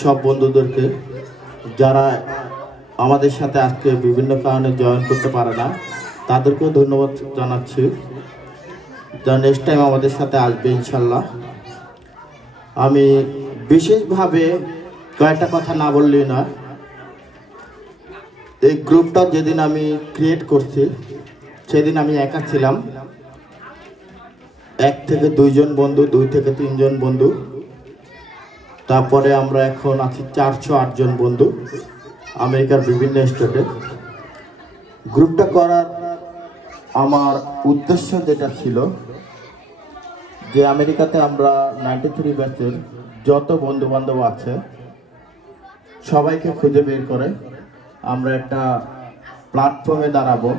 সব বন্ধুদেরকে যারা আমাদের সাথে আজকে বিভিন্ন কারণে জয়েন করতে পারে না, তাদেরকেও ধন্যবাদ জানাচ্ছি, যা নেক্সট টাইম আমাদের সাথে আসবে ইনশাল্লাহ। আমি বিশেষভাবে কয়েকটা কথা না বললেই না, এই গ্রুপটা যেদিন আমি ক্রিয়েট করছি সেদিন আমি একা ছিলাম। 1 থেকে 2 জন বন্ধু, 2 থেকে 3 জন বন্ধু, তারপরে আমরা এখন আছি 408 জন বন্ধু আমেরিকার বিভিন্ন স্টেটে। গ্রুপটা করার আমার উদ্দেশ্য যেটা ছিল যে আমেরিকাতে আমরা 93 ব্যাচের যত বন্ধু বান্ধব আছে সবাইকে খুঁজে বের করে আমরা একটা প্ল্যাটফর্মে দাঁড়াবো,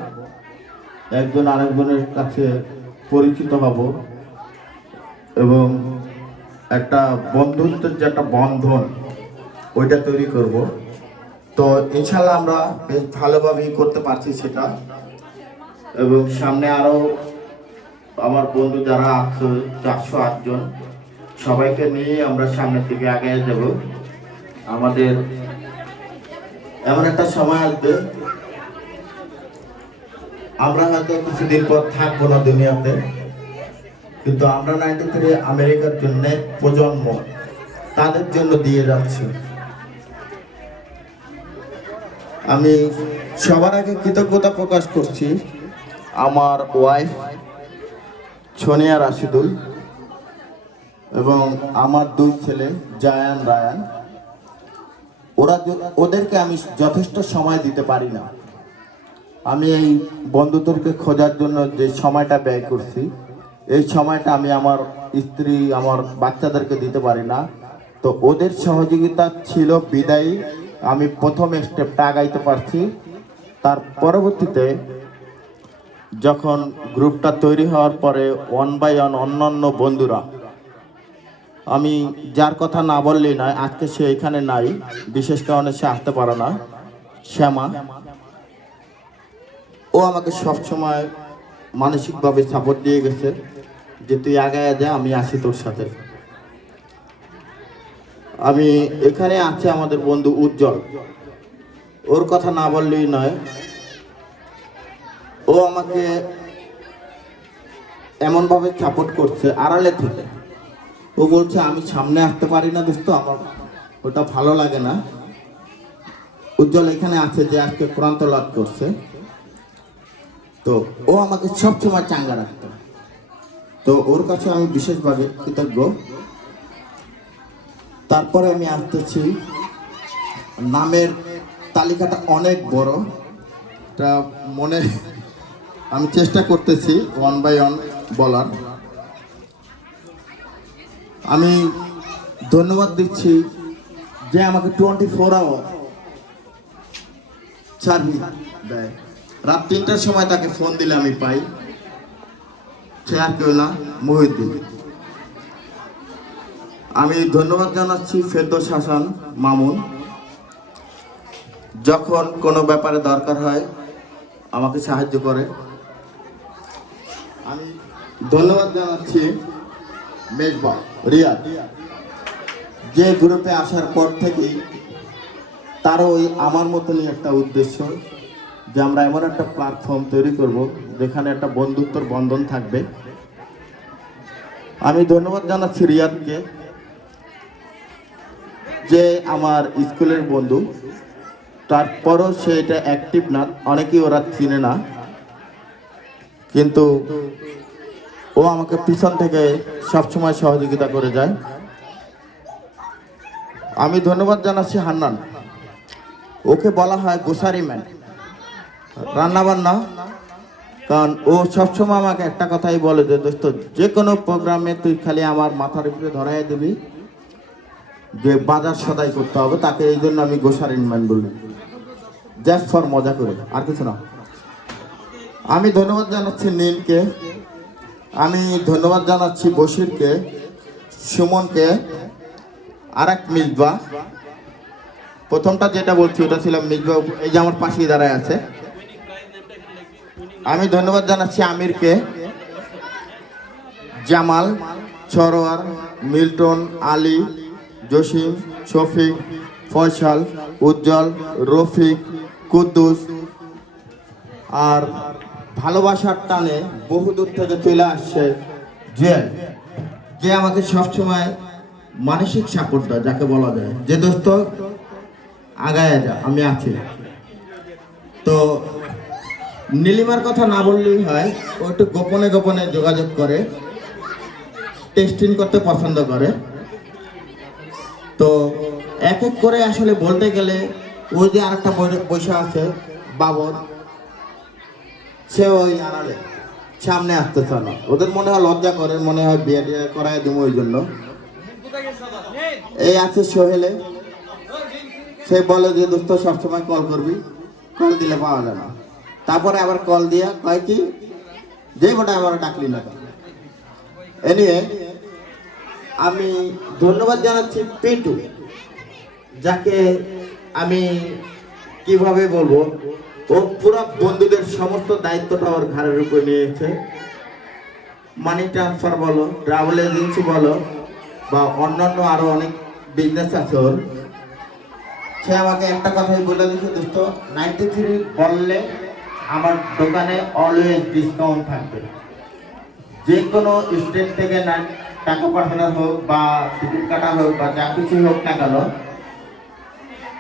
একজন আরেকজনের কাছে পরিচিত হব এবং একটা বন্ধুত্বের যে একটা বন্ধন ওইটা তৈরি করব। তো ইনশাল্লাহ আমরা বেশ ভালোভাবেই করতে পারছি সেটা, এবং সামনে আরও আমার বন্ধু যারা আছে 408 জন, সবাইকে নিয়ে আমরা সামনের দিকে এগিয়ে যাব। আমাদের এমন একটা সময় আসবে আমরা হয়তো কিছুদিন পর থাকবো না দুনিয়াতে, কিন্তু আমরা 93 আমেরিকার জন্য প্রজন্ম তাদের জন্য দিয়ে যাচ্ছি। আমি সবার আগে কৃতজ্ঞতা প্রকাশ করছি আমার ওয়াইফ সোনিয়া রাশিদুল এবং আমার 2 ছেলে জায়ান রায়ান। ওদেরকে আমি যথেষ্ট সময় দিতে পারি না। আমি এই বন্ধুদেরকে খোঁজার জন্য যে সময়টা ব্যয় করছি, এই সময়টা আমি আমার স্ত্রী আমার বাচ্চাদেরকে দিতে পারি না। তো ওদের সহযোগিতা ছিল বিদায়ী আমি প্রথম স্টেপটা আগাইতে পারছি। তার পরবর্তীতে যখন গ্রুপটা তৈরি হওয়ার পরে 1 বাই 1 অন্যান্য বন্ধুরা, আমি যার কথা না বললেই নয়, আজকে সে এখানে নাই, বিশেষ কারণে সে আসতে পারে না, শ্যামা, ও আমাকে সবসময় মানসিকভাবে সাপোর্ট দিয়ে গেছে যে তুই আগায় যা, আমি আসি তোর সাথে। আমি এখানে আছে আমাদের বন্ধু উজ্জ্বল, ওর কথা না বললেই নয়, ও আমাকে এমনভাবে সাপোর্ট করছে আড়ালে থেকে। ও বলছে আমি সামনে আসতে পারি না দোস্ত, আমার ওটা ভালো লাগে না। উজ্জ্বল এখানে আছে যে আজকে কোরআন তেলাওয়াত করছে, তো ও আমাকে সবসময় চাঙ্গা রাখত। তো ওর কাছে আমি বিশেষভাবে কৃতজ্ঞ। তারপরে আমি আসতেছি, নামের তালিকাটা অনেক বড়, এটা মনে আমি চেষ্টা করতেছি 1 বাই 1 বলার। আমি ধন্যবাদ দিচ্ছি যে আমাকে 24 আওয়ার সার্ভিস দেয়। রাত 3টার সময় তাকে ফোন দিলে আমি পাই, সে আর কেউ না, মহিউদ্দিন। আমি ধন্যবাদ জানাচ্ছি ফেরদৌস হাসান মামুন, যখন কোনো ব্যাপারে দরকার হয় আমাকে সাহায্য করে। আমি ধন্যবাদ জানাচ্ছি মেজবা রিয়াদ, যে গ্রুপে আসার পর থেকেই তারও ওই আমার মতনই একটা উদ্দেশ্য যে আমরা এমন একটা প্ল্যাটফর্ম তৈরি করব যেখানে একটা বন্ধুত্বর বন্ধন থাকবে। আমি ধন্যবাদ জানাচ্ছি রিয়াদকে, যে আমার স্কুলের বন্ধু, তারপরও সে এটা অ্যাক্টিভ না, অনেকেই ওরা চিনে না, কিন্তু ও আমাকে পিছন থেকে সবসময় সহযোগিতা করে যায়। আমি ধন্যবাদ জানাচ্ছি হান্নান, ওকে বলা হয় গোসারি ম্যান, রান্নাবান্না, কারণ ও সবসময় আমাকে একটা কথাই বলে যে দোস্ত যে কোনো প্রোগ্রামে তুই খালি আমার মাথার উপরে ধরাই দিবি যে বাজার সদাই করতে হবে, তাকে এই জন্য আমি গোসারি ম্যান বলি, জাস্ট ফর মজা করে, আর কিছু না। আমি ধন্যবাদ জানাচ্ছি নীলকে, আমি ধন্যবাদ জানাচ্ছি বশিরকে, সুমনকে, আর এক মিসবা, প্রথমটা যেটা বলছি ওটা ছিল মিসবা, এই যে আমার পাশেই দাঁড়ায় আছে। আমি ধন্যবাদ জানাচ্ছি আমিরকে, জামাল, সরোয়ার, মিল্টন, আলী, জসিম, শফিক, ফয়সাল, উজ্জ্বল, রফিক, কুদ্দুস। আর ভালোবাসার টানে বহুদূর থেকে চলে আসছে জুয়েল, যে আমাকে সবসময় মানসিক সাপোর্ট দেয়, যাকে বলা যায় যে দোস্ত আগায় যা, আমি আছি। তো নীলিমার কথা না বললেই হয়, ও একটু গোপনে গোপনে যোগাযোগ করে, টেস্টিং করতে পছন্দ করে। তো এক এক করে আসলে বলতে গেলে ওই যে আরেকটা বৈশা আছে বাবর, সে ওই আড়ালে সামনে আসতে চায় না, ওদের মনে হয় লজ্জা করে, মনে হয় বিয়ে টিয়ে করাই দেবো ওই জন্য। এই আছে সোহেলে, সে বলে যে দোস্ত সবসময় কল করবি, কল দিলে পাওয়া যায় না। তারপরে আবার কল দিয়া কয় কি যে বটা আবার ডাকলি না। এনিওয়ে আমি ধন্যবাদ জানাচ্ছি পিন্টু, যাকে আমি কিভাবে বলবো, ও পুরো বন্ধুদের সমস্ত দায়িত্বটা ওর ঘাড়ের উপর নিয়েছে। মানি ট্রান্সফার বলো, ট্রাভেল এজেন্সি বলো, বা অন্যান্য আরো অনেক বিজনেস আছে ওর। সে আমাকে একটা কথাই বলে দিয়েছে, দোস্ত 93 বললে আমার দোকানে অলওয়েজ ডিসকাউন্ট থাকবে, যে কোনো স্টেট থেকে টাকা পাঠানো হোক বা টিকিট কাটা হোক বা যা কিছু হোক না কেন।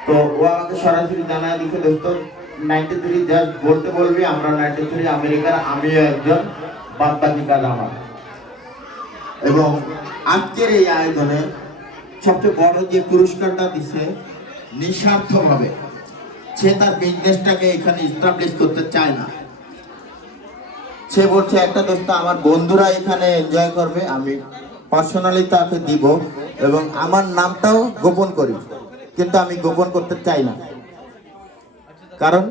তো ও আমাকে সরাসরি জানায় দিচ্ছে, দোস্ত 93 জাস্ট বলতে বলবি, আমরা 93 আমেরিকার, আমিও একজন, বাদ বাকি কাজ আমার। এবং আজকের এই আয়োজনে সবচেয়ে বড় যে পুরস্কারটা দিচ্ছে নিঃস্বার্থভাবে, সে তার বিজনেসটাকে এখানে এস্টাবলিশ করতে চায় না। সে বলছে একটা দোস্ত আমার বন্ধুরা এখানে এনজয় করবে, আমি পার্সোনালি তাকে দিব এবং আমার নামটাও গোপন করি, কিন্তু আমি গোপন করতে চাই না, কারণ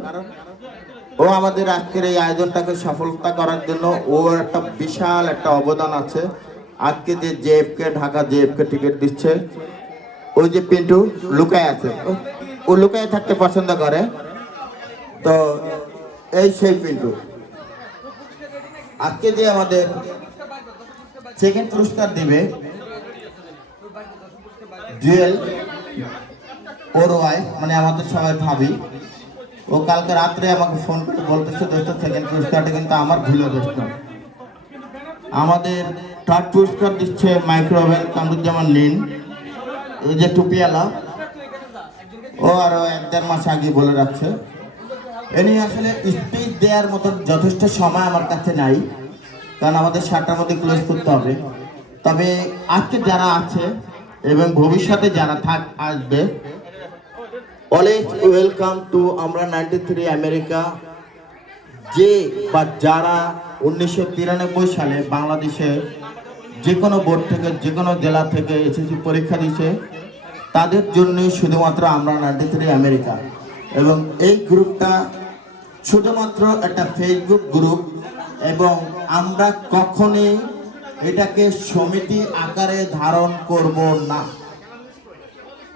ও আমাদের আজকের এই আয়োজনটাকে সফলতা করার জন্য ওর একটা বিশাল একটা অবদান আছে। আজকে যে জেএফকে ঢাকা জেএফকে টিকিট দিচ্ছে, ওই যে পিন্টু লুকায় আছে, ও লুকায় থাকতে পছন্দ করে। তো এই সেই পিন্টু আজকে যে আমাদের সেকেন্ড পুরস্কার দেবে জুয়েল, ওর ওয়াইফ, মানে আমাদের সবাই ভাবি। ও কালকে রাত্রে আমাকে ফোন করে বলতেছে, দোস্ত সেকেন্ড পুরস্কারটা কিন্তু আমার ভুল দোস্ত। আমাদের থার্ড পুরস্কার দিচ্ছে মাইক্রোওভেন কামরুজ্জামান লিন, এই যে টুপিওয়ালা, ও আরো 1-1.5 মাস আগে বলে রাখছে। এনি আসলে স্পিচ দেওয়ার মতো যথেষ্ট সময় আমার কাছে নাই, কারণ আমাদের 7টার মধ্যে ক্লোজ করতে হবে। তবে আজকে যারা আছে এবং ভবিষ্যতে যারা আসবে, অলওয়েজ ওয়েলকাম টু আমরা 93 আমেরিকা। যে বা যারা 1993 সালে বাংলাদেশে যে কোনো বোর্ড থেকে, যে কোনো জেলা থেকে এসএসসি পরীক্ষা দিয়েছে, তাদের জন্যই শুধুমাত্র আমরা 93 আমেরিকা। এবং এই গ্রুপটা শুধুমাত্র একটা ফেসবুক গ্রুপ, এবং আমরা কখনোই এটাকে সমিতি আকারে ধারণ করব না,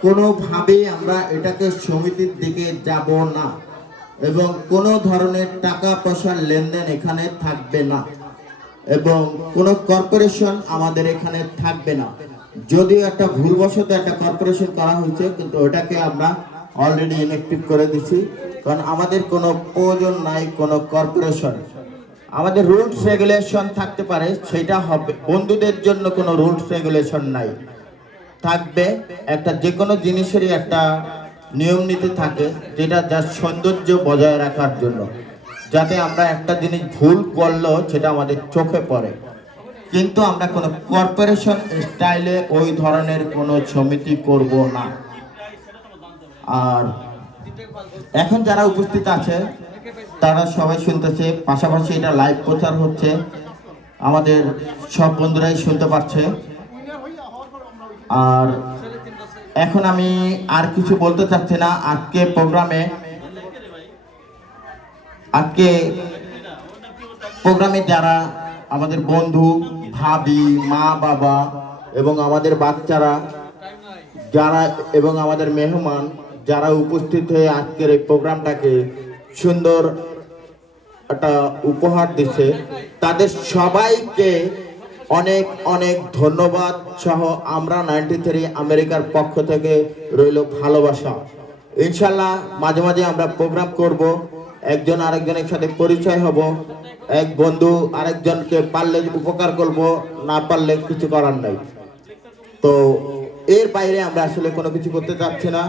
কোনোভাবেই আমরা এটাকে সমিতির দিকে যাব না, এবং কোনো ধরনের টাকা পয়সার লেনদেন এখানে থাকবে না, এবং কোনো কর্পোরেশন আমাদের এখানে থাকবে না। যদিও একটা ভুলবশত একটা কর্পোরেশন করা হয়েছে, কিন্তু ওটাকে আমরা অলরেডি ইনঅ্যাক্টিভ করে দিছি, কারণ আমাদের কোনো প্রয়োজন নাই কোনো কর্পোরেশন। আমাদের রুলস রেগুলেশন থাকতে পারে, সেটা হবে বন্ধুদের জন্য কোনো রুলস রেগুলেশন নাই, থাকবে একটা যে কোনো জিনিসেরই একটা নিয়ম নীতি থাকে, যেটা যার সৌন্দর্য বজায় রাখার জন্য, যাতে আমরা একটা জিনিস ভুল করলেও সেটা আমাদের চোখে পড়ে। কিন্তু আমরা কোনো কর্পোরেশন স্টাইলে ওই ধরনের কোনো সমিতি করব না। আর এখন যারা উপস্থিত আছে তারা সবাই শুনতেছে, পাশাপাশি এটা লাইভ প্রচার হচ্ছে, আমাদের সব বন্ধুরাই শুনতে পাচ্ছে। আর এখন আমি আর কিছু বলতে চাচ্ছি না। আজকে প্রোগ্রামে যারা আমাদের বন্ধু, ভাবি, মা বাবা এবং আমাদের বাচ্চারা যারা এবং আমাদের মেহমান যারা উপস্থিত হয়ে আজকের এই প্রোগ্রামটাকে সুন্দর একটা উপহার দিচ্ছে, তাদের সবাইকে অনেক অনেক ধন্যবাদ সহ আমরা 93 আমেরিকার পক্ষ থেকে রইল ভালোবাসা। ইনশাল্লাহ মাঝে মাঝে আমরা প্রোগ্রাম করব, একজন আরেকজনের সাথে পরিচয় হব, এক বন্ধু আরেকজনকে পারলে উপকার করব, না পারলে কিছু করার নাই। তো এর বাইরে আমরা আসলে কোনো কিছু করতে চাচ্ছি না।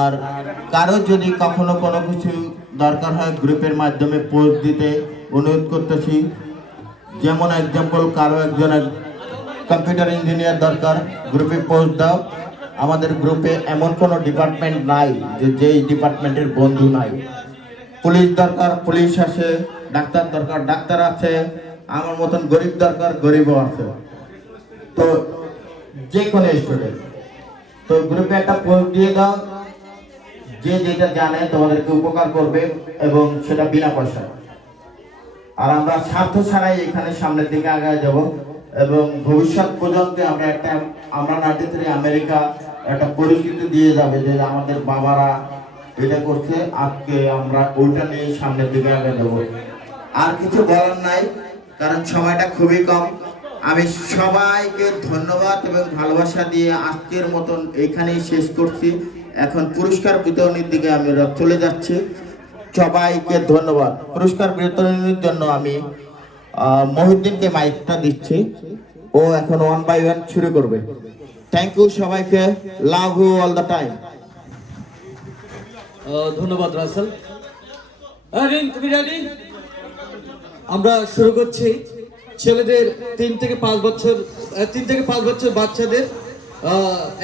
আর কারো যদি কখনো কোনো কিছু দরকার হয় গ্রুপের মাধ্যমে পোস্ট দিতে অনুরোধ করতেছি। যেমন এক্সাম্পল কারো একজন কম্পিউটার ইঞ্জিনিয়ার দরকার, গ্রুপে পোস্ট দাও। আমাদের গ্রুপে এমন কোনো ডিপার্টমেন্ট নাই যে যেই ডিপার্টমেন্টের বন্ধু নাই। পুলিশ দরকার, পুলিশ আছে, ডাক্তার দরকার, ডাক্তার আছে, আমার মতন গরিব দরকার, গরিবও আছে। তো যে কোনো স্টুডেন্ট, তো গ্রুপে একটা পোস্ট দিয়ে দাও, যে যেটা জানে তোমাদেরকে উপকার করবে এবং সেটা বিনা পয়সা। আর আমরা স্বার্থ ছাড়াই এখানে সামনের দিকে আগায় যাব এবং ভবিষ্যৎ প্রজন্মকে আমরা 93 আমেরিকা একটা পরিচিতি দিয়ে যাবে যে আমাদের বাবারা এটা করছে, আজকে আমরা ওইটা নিয়ে সামনের দিকে আগায় যাব। আর কিছু বলার নাই, কারণ সময়টা খুবই কম। আমি সবাইকে ধন্যবাদ এবং ভালোবাসা দিয়ে আজকের মতন এখানেই শেষ করছি। এখন পুরস্কার বিতরণের দিকে আমি চলে যাচ্ছি। সবাইকে ধন্যবাদ। পুরস্কার বিতরণের জন্য আমি মহিউদ্দিনকে মাইকটা দিচ্ছি, ও এখন 1 বাই 1 শুরু করবে। থ্যাংক ইউ সবাইকে, love you all the time. ধন্যবাদ রাসেল। তুমি রেডি? আমরা শুরু করছি ছেলেদের 3 থেকে 5 বছর বাচ্চাদের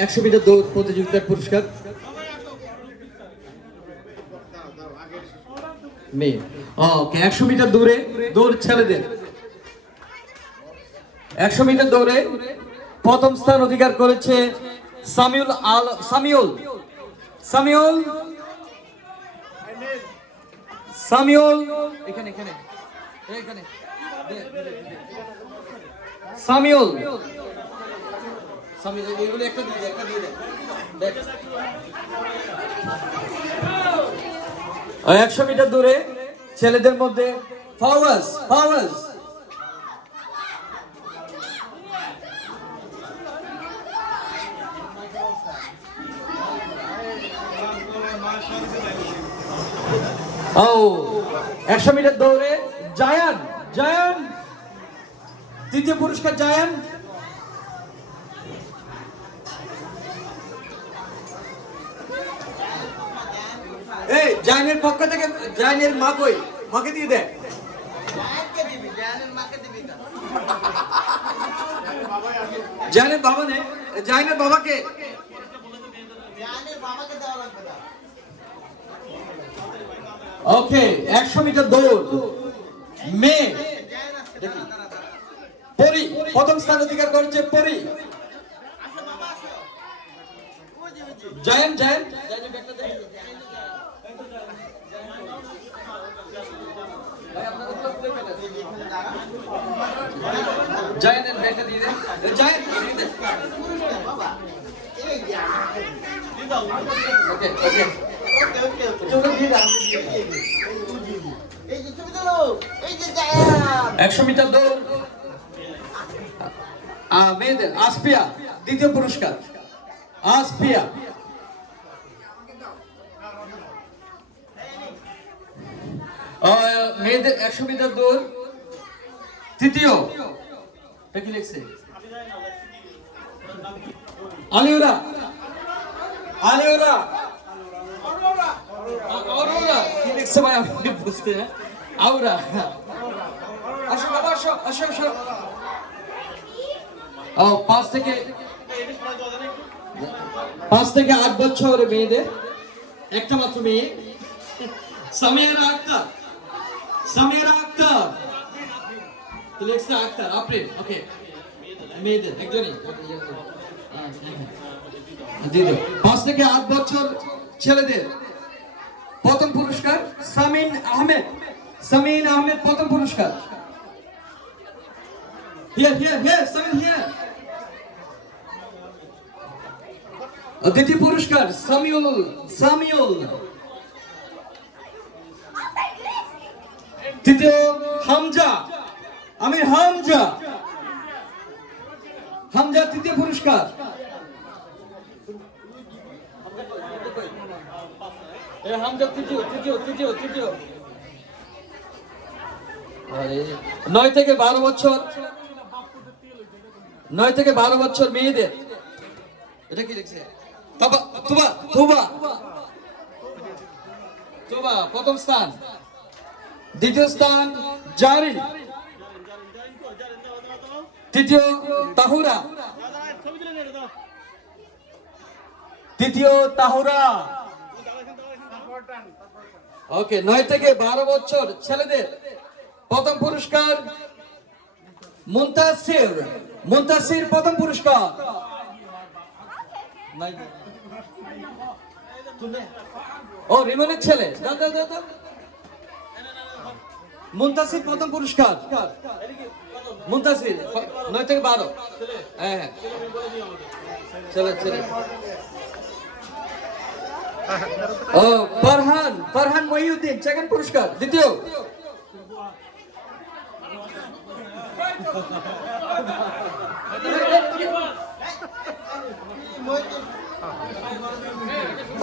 100 মিটার দৌড় প্রতিযোগিতার পুরস্কার। ওকে, 100 মিটার দৌড় ছেলেদের 100 মিটার দৌড়ে প্রথম স্থান অধিকার করেছে সামিউল এখানে সামিউল এগুলো একটা দিয়ে দে 100 মিটার দূরে ছেলেদের মধ্যে ফাওয়াজ ও 100 মিটার দৌড়ে জায়ান তৃতীয় পুরস্কার। জায়ান এই জায়ানের পক্ষ থেকে, জায়ানের মা কই? মাকে দিয়ে দে। জায়ানের বাবা নে, জায়ানের বাবাকে ওকে 100 মিটার দৌড় মেয়ে পরি প্রথম স্থান অধিকার করেছে। পরি জায়ান জায়ানের ব্যাগটা দিয়ে দে। জায়ান ওকে 100 মিটার দৌড় মেয়েদের আসপিয়া দ্বিতীয় পুরস্কার। আসপিয়া মেয়েদের 100 মিটার দৌড় তৃতীয়। কি লিখছে? আলিউরা কি লিখছে ভাই? আপনি বুঝতে না? আউরা আসো বাবা, আসো 5 থেকে 8 বছর মেয়েদের একটা মাত্র মেয়ে সামিরা আক্তার লিখছে আক্তার আফরিন। ওকে, মেয়েদের একজনই 5 থেকে 8 বছর ছেলেদের প্রথম পুরস্কার সামিন আহমেদ প্রথম পুরস্কার। দ্বিতীয় পুরস্কার সামিউল তৃতীয় হামজা, আমির হামজা, হামজা তৃতীয় পুরস্কার। হামজা তৃতীয় তৃতীয় তৃতীয় তৃতীয়। 9 থেকে 12 বছর, 9 থেকে 12 বছর মেয়েদের, এটা কি লিখছে? তোবা তোবা তোবা তোবা প্রথম স্থান। দ্বিতীয় স্থান জারিন, তৃতীয় তাহুরা, তৃতীয় তাহুরা। ওকে, 9 থেকে 12 বছর ছেলেদের প্রথম পুরস্কার মুনতাসির, মুনতাসির প্রথম পুরস্কার। ও রিমনের ছেলে, দাও দাও দাও দাও। মুনতাসির প্রথম পুরস্কার, মুনতাসির 9 থেকে 12। হ্যাঁ চলে চলে। ও ফারহান, ফারহান মহিউদ্দিন সেকেন্ড পুরস্কার, দ্বিতীয়।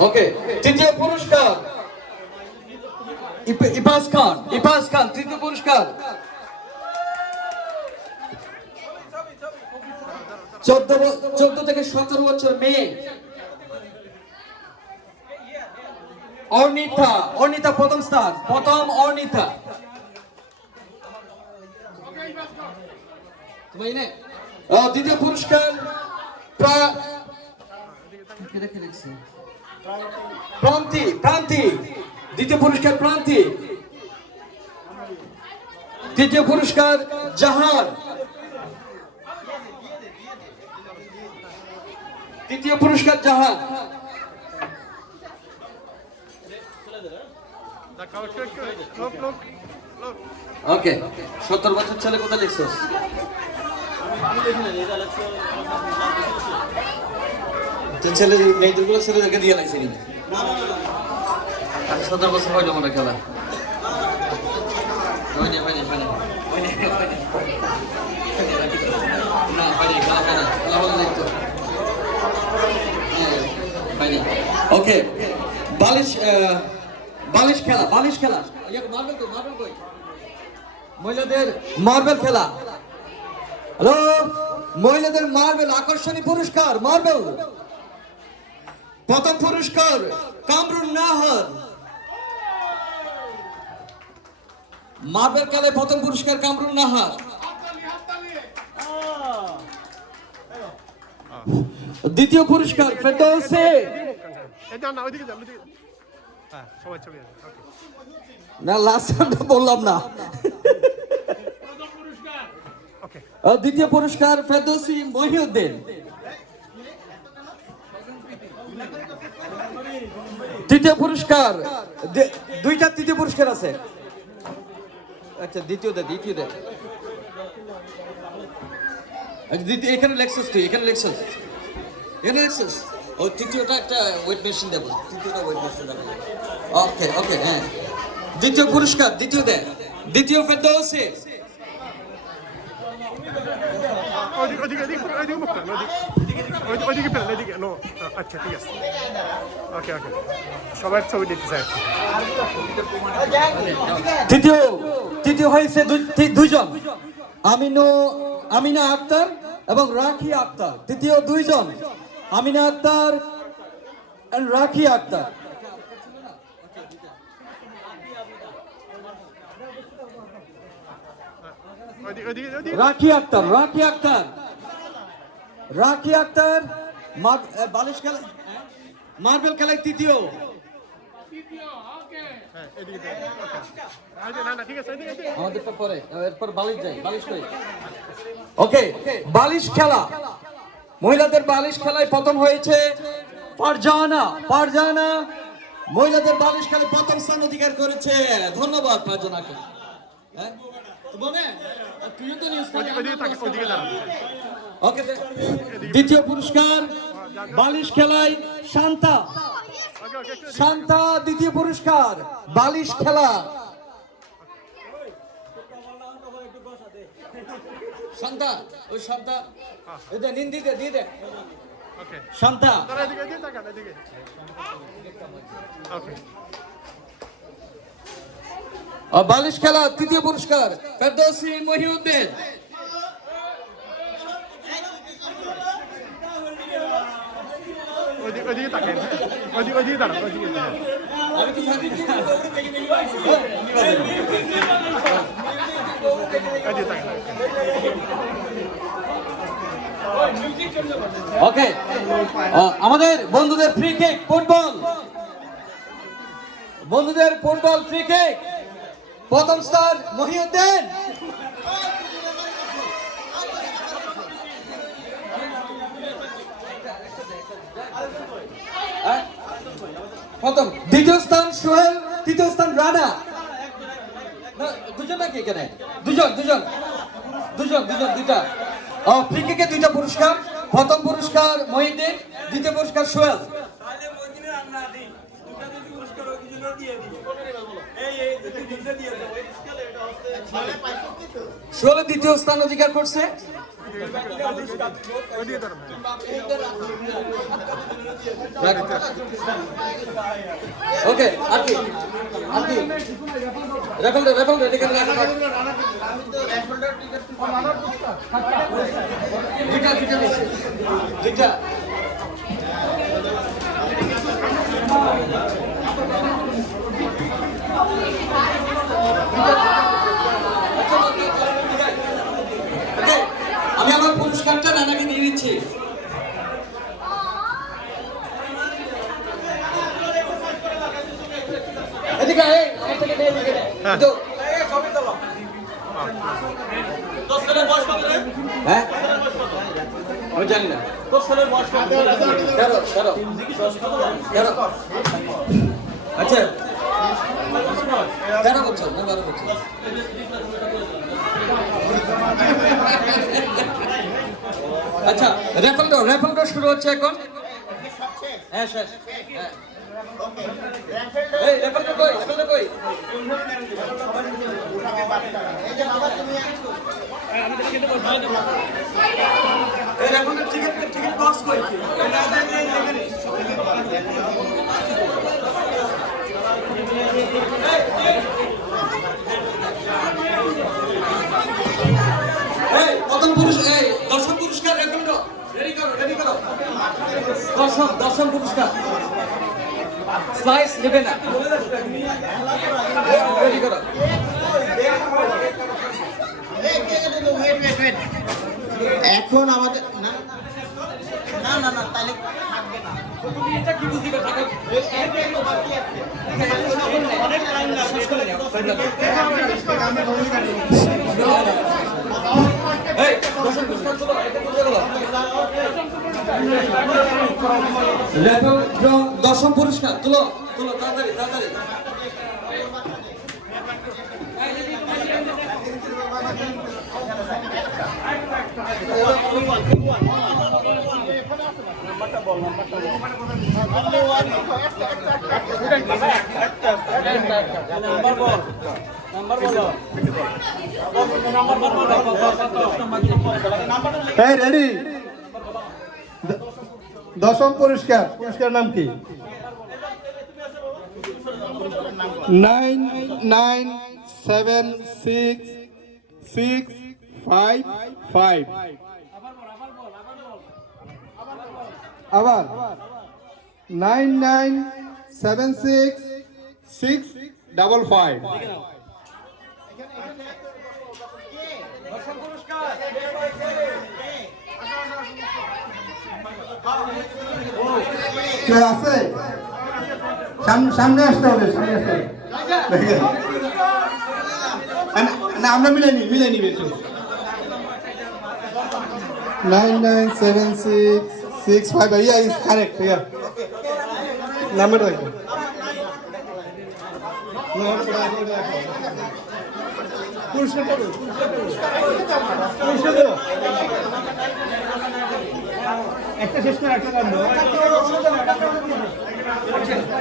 ওকে, তৃতীয় পুরস্কার ইপাস খান, ইপাস খান তৃতীয় পুরস্কার। 14 থেকে 17 বছর মেয়ে অর্নিতা, অর্নিতা প্রথম স্থান, প্রথম অর্নিতা। দ্বিতীয় পুরস্কার প্রান্তি, প্রান্তি দ্বিতীয় পুরস্কার প্রান্তি। তৃতীয় পুরস্কার জাহান, তৃতীয় পুরস্কার জাহান। ওকে, 17 বছর ছেলে কোথায় লিখছস? ছেলে মেয়েদেরগুলো ছেলেদেরকে দিয়ে লাগছে কিন্তু 17 বছর হইলো মনে খেলা। ওকে, বালিশ, বালিশ খেলা, বালিশ খেলা, মহিলাদের মার্বেল খেলা। হ্যালো, মহিলাদের মার্বেল আকর্ষণীয় পুরস্কার মার্বেল। প্রথম পুরস্কার কামরুন নাহার, মার্বেল খেলায় প্রথম পুরস্কার কামরুন নাহার। দ্বিতীয় পুরস্কার ফেরদৌসি, না লাস্টটা বললাম না। দ্বিতীয় পুরস্কার ফেরদৌসি মহিউদ্দিন। তৃতীয় পুরস্কার, দুইটা তৃতীয় পুরস্কার আছে। আচ্ছা দ্বিতীয় দে, দ্বিতীয় দে। দ্বিতীয় এখানে লেখছিস তুই, এখানে লেখছিস, এখানে লেখছিস। ও তৃতীয়টা একটা ওয়েট মেশিন দেবো, তৃতীয়টা ওয়েট মেশিন দেবো। ওকে ওকে, হ্যাঁ দ্বিতীয় পুরস্কার, দ্বিতীয় দে, দ্বিতীয় ফেরদৌসি। আচ্ছা ঠিক আছে, ওকে ওকে, সবার ছবি দিতে চাই। তৃতীয়, তৃতীয় হয়েছে দুইজন, আমিনা আক্তার এবং রাখি আক্তার। তৃতীয় দুইজন, আমিনা আক্তার এন্ড রাখি আক্তার। রাখি আক্তার, রাখি আক্তার, রাখি আক্তার বালিশ খেলা, মার্বেল খেলায় তৃতীয়। আমাদেরটা পরে, এরপর বালিশ যাই, বালিশ কই। ওকে, বালিশ খেলা, মহিলাদের বালিশ খেলায় প্রথম হয়েছে ফারজানা, ফারজানা মহিলাদের বালিশ খেলায় প্রথম স্থান অধিকার করেছে। ধন্যবাদ ফারজানাকে। হ্যাঁ ওকে, দ্বিতীয় পুরস্কার বালিশ খেলায় শান্তা, শান্তা দ্বিতীয় পুরস্কার বালিশ খেলা। শান্তা, ওই শান্তা, এটা নিন্দি দে, দিয়ে দে। ওকে শান্তা। তারা এদিকে এদিকে তাকান এদিকে ওকে বালিশ খেলা তৃতীয় পুরস্কার ফেরদৌসী মহিউদ্দিন। ওদিকে তাকান ওদিকে দাঁড়ান ওদিকে আমি কি জানি? ওদিকে তাকান ওকে, আমাদের বন্ধুদের ফ্রি কিক ফুটবল, বন্ধুদের ফুটবল ফ্রি কিক প্রথম স্টার মহিউদ্দিন। প্রথম, দ্বিতীয় স্থান সোহেল, তৃতীয় স্থান রানা। না, দুজন নাকি এখানে? দুজন দুজন দুজন দুজন দুইটা। ফ্রি কিকে দুইটা পুরস্কার, প্রথম পুরস্কার মহিউদ্দিন, দ্বিতীয় পুরস্কার সোহেল। সোহেল দ্বিতীয় স্থান অধিকার করছে। ওদিকে দাঁড়ান ওকে, আর কি আর কি রেফারেল রেফারেল রেডি করে রাখা। দুইটা দুইটা দুইটা। আমি আমার পুরস্কারটা নানাকে দিয়ে দিচ্ছি। এদিকে আয়, আমার থেকে নিয়ে এদিকে নে। তো হ্যাঁ, আমি জানি না। 13 আচ্ছা 13 বছর না 12 বছর। আচ্ছা, রেফারেলটা শুরু হচ্ছে এখন। হ্যাঁ শেষ। হ্যাঁ এই রেফারেলটা কই? রেফারেলটা কই? এই রেফারেলটা টিকিট বক্স কই? এই প্রথম পুরস্কার, এই দর্শক পুরস্কার রেফারেলটা রেডি করো। দর্শক পুরস্কার স্লাইস নেবে না, রেডি করো। এখন আমাদের না না না না তাহলে তুমি এটা কি বুঝিবে? টাকা অনেক টাইম লাগবে। এই দর্শক পুরস্কার চলো, এটা বুঝে গেল। দর্শক পুরস্কার তুলো তাড়াতাড়ি তাড়াতাড়ি। এই রেডি, দশম পুরস্কার, পুরস্কার নাম কি? 99766555 আবার 99766555 কে আছে? সামনে আসতে হবে, সামনে আসতে হবে। না আমরা মিলে নিবে 997665 yeah is correct yeah number রাখো পুরস্কার একটা শেষ করে একটা কাণ্ড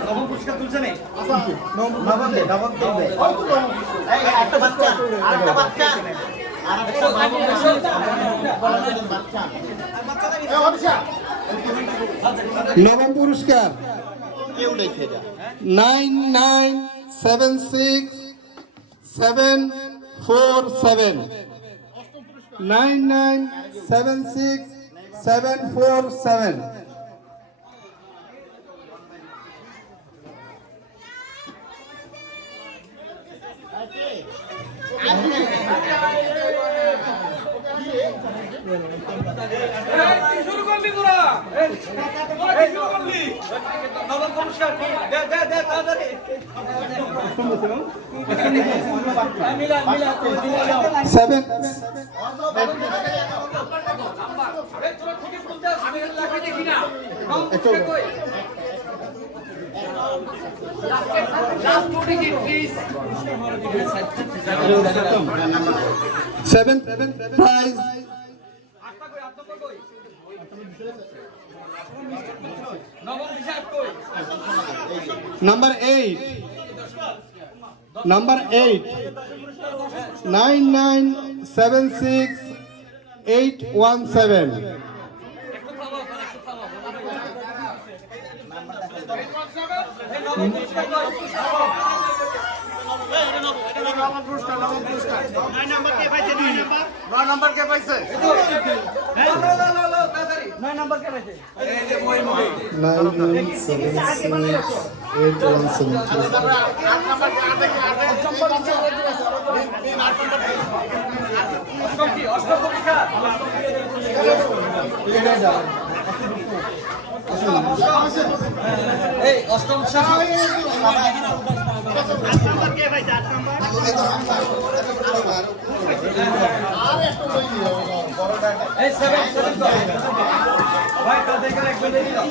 নবম পুরস্কার তুলছে নেই। একটা বাচ্চা নবম পুরস্কার কেউ দেখে এটা 9976747 9976747 শুরু করলি তোরা শুরু করলি নবম পুরস্কার দে দে দে তাড়াতাড়ি মিলা মিলা সেভেন তোরা ঠিকই বলতে আমি লাখে দেখি না নবম পুরস্কার কই last two digit please seven prize আটটা কই আটটা কই নবম হিসাব কই Number 8 9976817 একটু থামো একটু থামো নবম পুরস্কার কই নয় নাম্বার কে পাইছে নয় নাম্বার কে পাইছে এই যে মই 9976817 অষ্টম পরীক্ষা এই অষ্টম এই সেভেন ভাই তাদের একবার দেখি দাও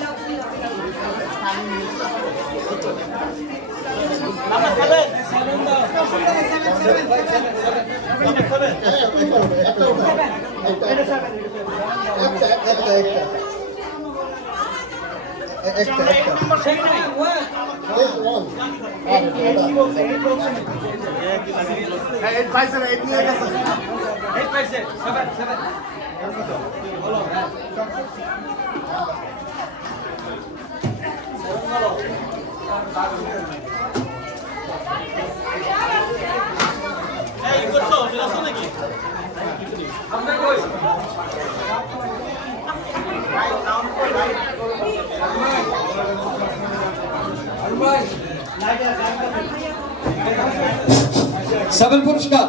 সেভেন পুরস্কার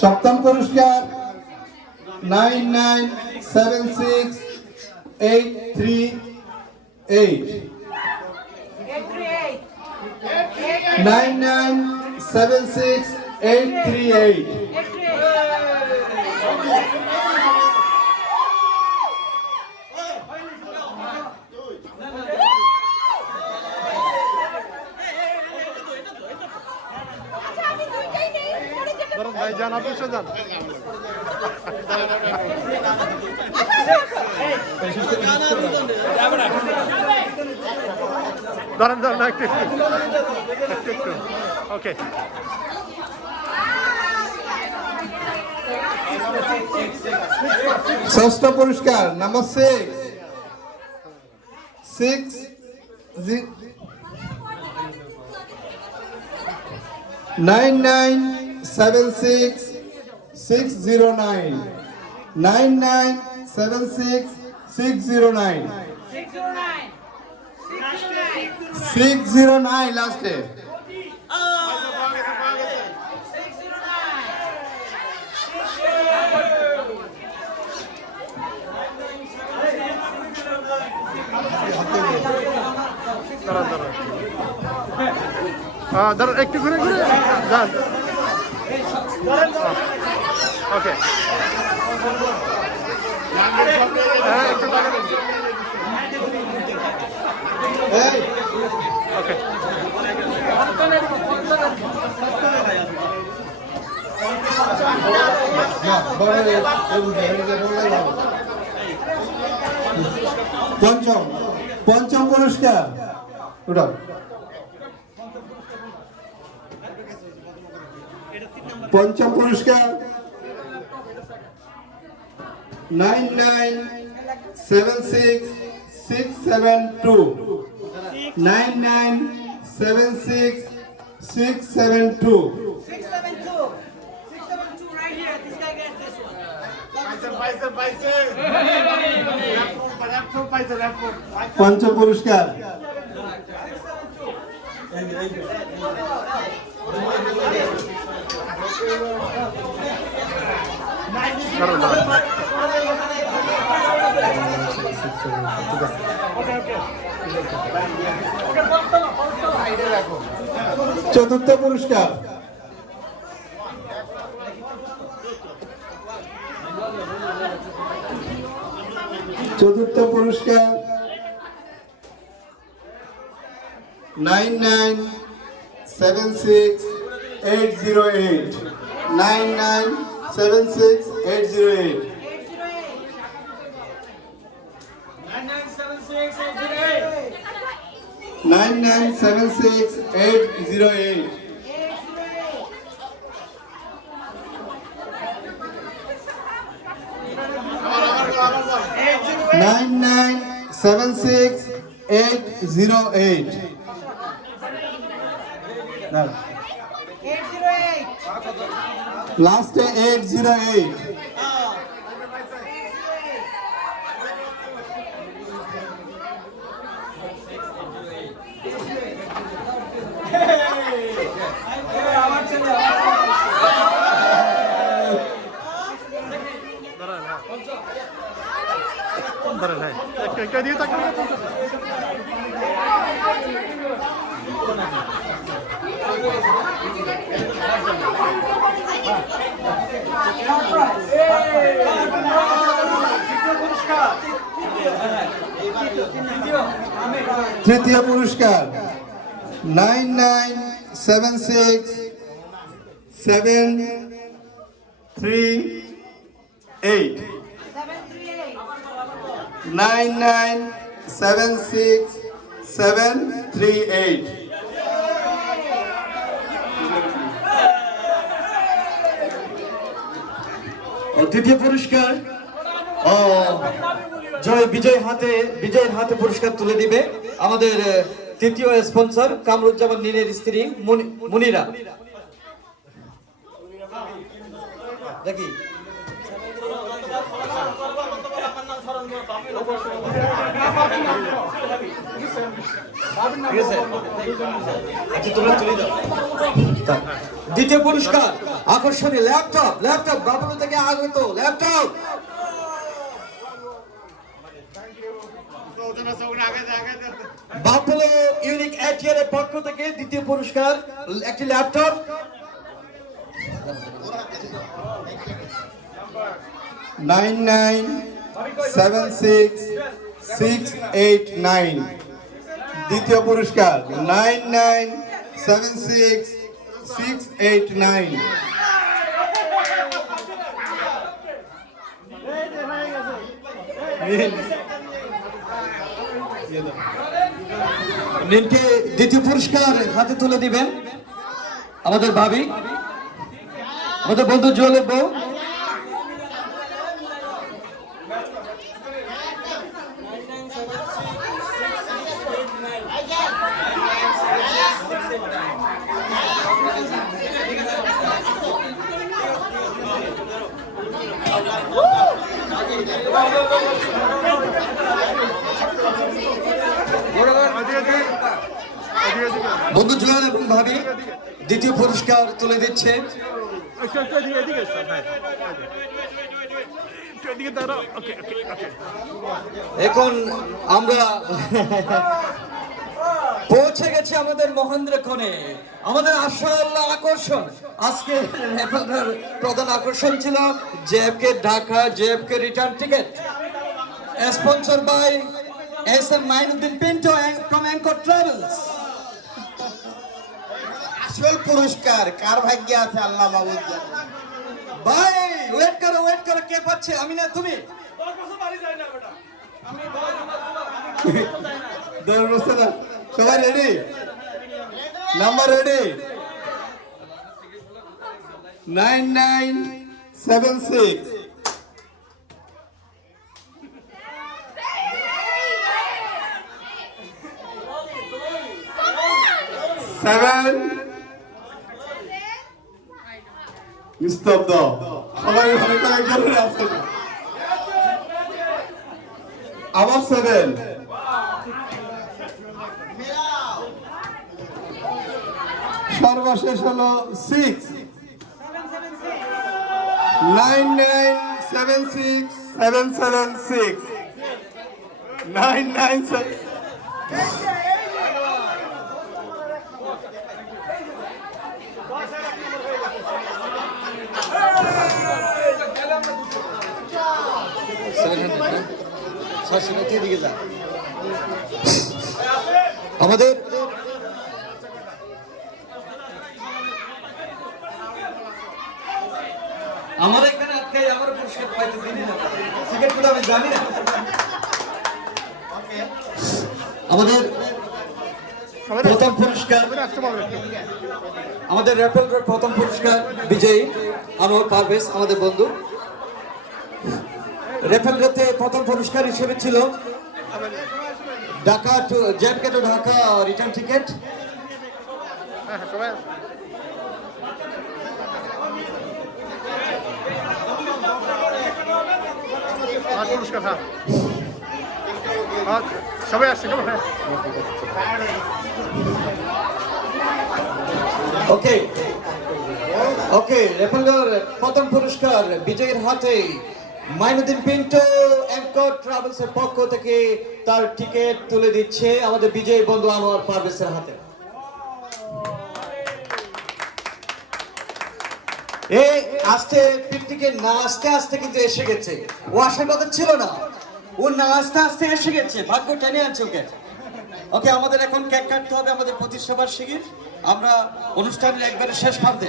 সপ্তম পুরস্কার 9976838 9976838 ভাই যান আপনি যান ধরেন ধরেন একটু ওকে ষষ্ঠ পুরস্কার নাম্বার 609976609 9976609 609 লাস্টে ধরো একটু ঘুরে ঘুরে যান ওকে হ্যাঁ একটু তাকাবেন ওকে পঞ্চম পুরস্কার ওটা পঞ্চম পুরস্কার 9976672 9976672 672 right here. This guy gets this one. পঞ্চম পুরস্কার চতুর্থ পুরস্কার চতুর্থ পুরস্কার 9976808 9976808 9976808 9976808 808. Last 808 দাঁড়ান, হ্যাঁ একটা দিয়ে থাকবে। তৃতীয় পুরস্কার 9976738 9976738 তৃতীয় পুরস্কার বিজয়ের হাতে পুরস্কার তুলে দিবে আমাদের তৃতীয় স্পন্সর কামরুজ্জামান নীলের স্ত্রী মুনিরা। দেখি দ্বিতীয় পুরস্কার আকর্ষণীয় ল্যাপটপ বাবুল থেকে আগত ল্যাপটপ। বাফেলো ইউনিক এটিআর পক্ষ থেকে দ্বিতীয় পুরস্কার একটি ল্যাপটপ। 9976689 দ্বিতীয় পুরস্কার 9976689 নীলকে দ্বিতীয় পুরস্কার হাতে তুলে দিবেন আমাদের ভাবি, আমাদের বন্ধু জুয়েলের বউ। বন্ধু জুয়েল এবং ভাবি দ্বিতীয় পুরস্কার তুলে দিচ্ছে। এখন আমরা পৌঁছে গেছি আমাদের মহেন্দ্রক্ষণে। আমাদের আসল আকর্ষণ আজকে প্রধান আকর্ষণ ছিল JFK Dhaka JFK return ticket, sponsor by SM Mainuddin Pinto from Anchor Travels। আসল পুরস্কার কার ভাগ্যে আছে আল্লাহ মাবুদ জানে। ভাই ওয়েট করো কে পাচ্ছে? আমি না তুমি? 10 বছর সবাই রেডি? Number ready? 9976 7 নিস্তব্ধ সবাই ভালো করে জোরে আছে আবার 7 সর্বশেষ হলো 6 9976 776 997 আমাদের আমার এখানে আজকে আমার পুরস্কার পাইতে দিনই না টিকিট কোথাও আমি জানি না আমাদের প্রথম পুরস্কার আমাদের র্যাপেল প্রথম পুরস্কার বিজয়ী আনোয়ার পারভেজ আমাদের বন্ধু র্যাপেল রেতে প্রথম পুরস্কার হিসেবে ছিল Dhaka to JMK to Dhaka return ticket সবাই পুরস্কার সবাই আসছে কেমন ওকে ওকে রেফারেল প্রথম পুরস্কার বিজয়ের হাতে মাইনুদ্দিন পিন্টু অ্যাঙ্কর ট্রাভেলস এর পক্ষ থেকে তার টিকিট তুলে দিচ্ছে আমাদের বিজয়ী বন্ধু আনোয়ার পারভেজের হাতে এই আস্তে পিকনিকে না আস্তে আস্তে কিন্তু এসে গেছে ও আসার কথা ছিল না ও না আস্তে আস্তে এসে গেছে ভাগ্য টেনে আনছে ওকে ওকে আমাদের এখন কেক কাটতে হবে আমাদের প্রতিষ্ঠা বার্ষিকীর আমরা অনুষ্ঠানের একবারে শেষ প্রান্তে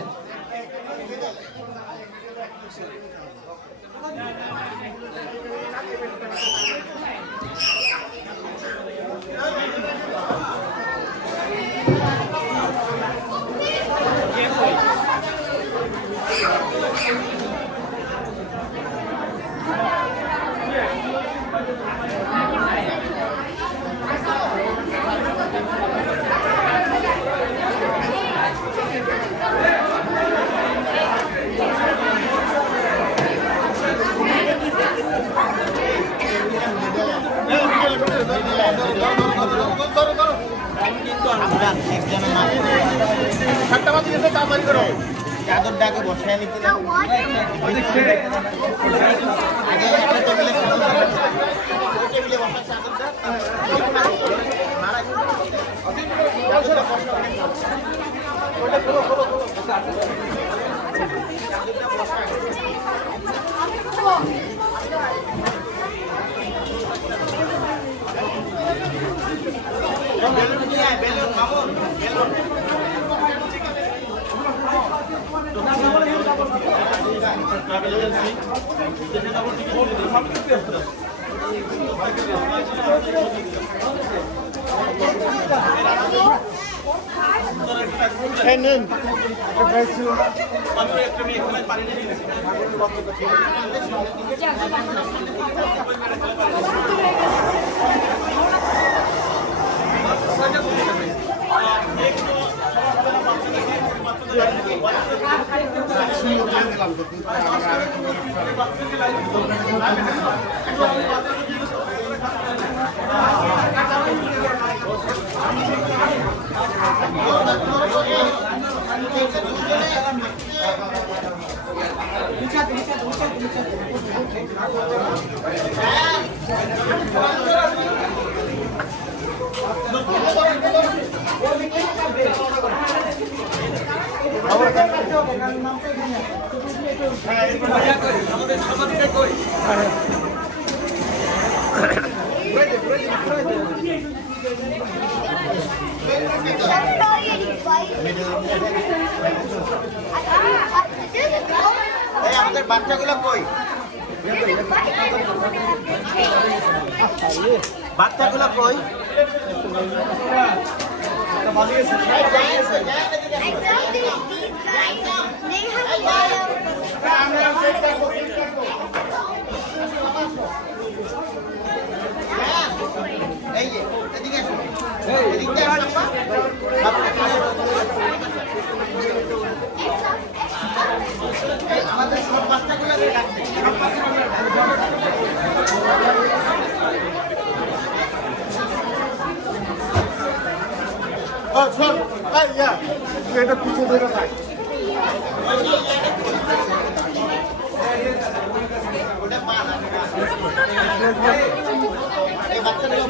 চাদর ডাকে বসে নিতে টেবিলে বসার চাদরটা বেলুন মামুন বেলুন আমাদের বাচ্চাগুলো কই বাচ্চাগুলো কই Exactly. These guys, they have fire. এই যে এদিকে আসো এদিকে আসো আমাদের সব বাচ্চাগুলোকে ডাকতে সব শোন এই ইয়া তুই এটা পিছু ধরে থাক এই বাচ্চাগুলো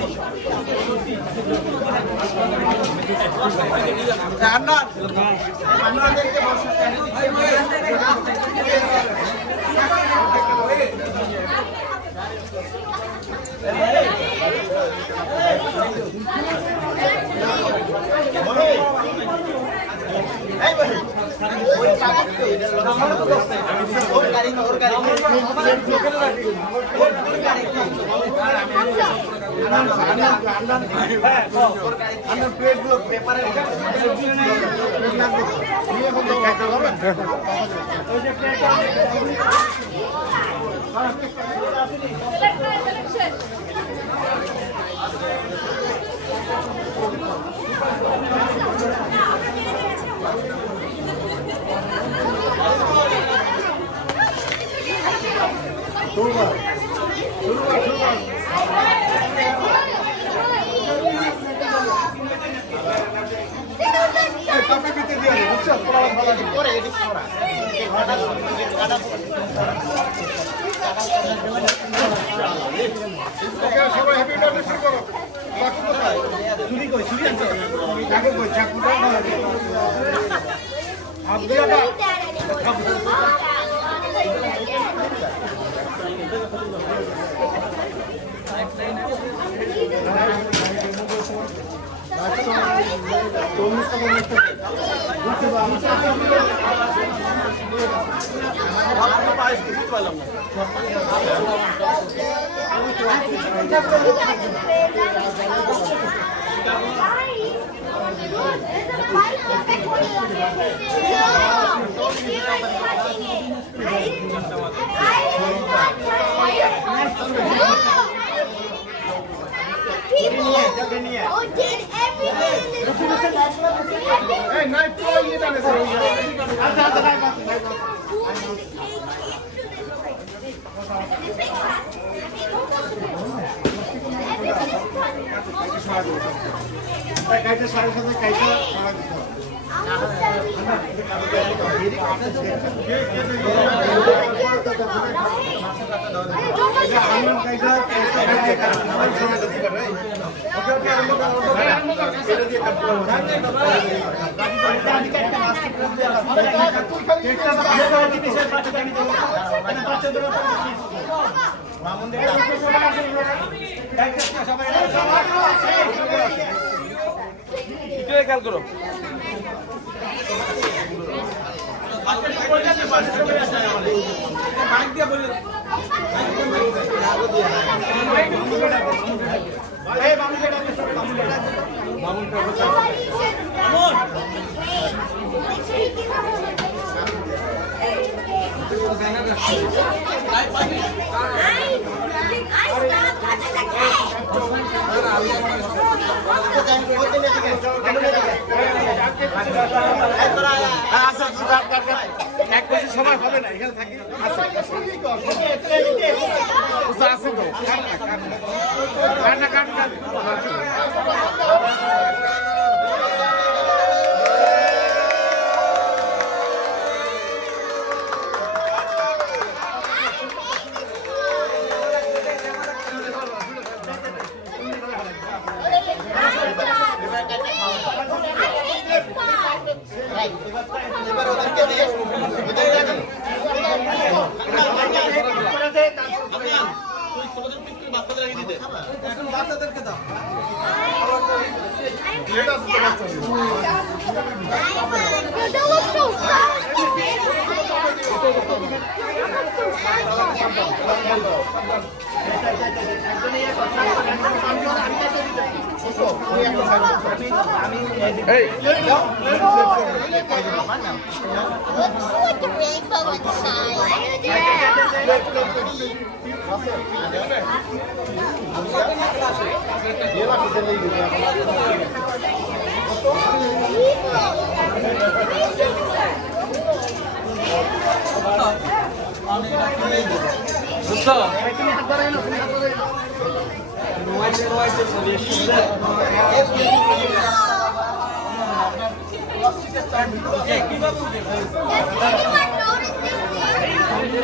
আমাদেরকে বসা সবাই হ্যাপি বার্থডে শুরু করো চুরি কই চুরি আনছে কাকে কই চাকুটা হাত দিয়া দাও Oh, did everything এই নাই তো এটা আছে আচ্ছা আচ্ছা নাই বাস নাই কাইটা সাড়ে সাথে কাইটা সারা দিতে খেয়াল করো এক বছর সময় হবে না এখানে থাকি আছে তো কান্না কান্না এবার ওদেরকে দিয়ে বাচ্চাদের রেখে দিতে এখন বাচ্চাদেরকে দাও That looks so sad. Looks like a rainbow inside. Why are you there? Does anyone notice this?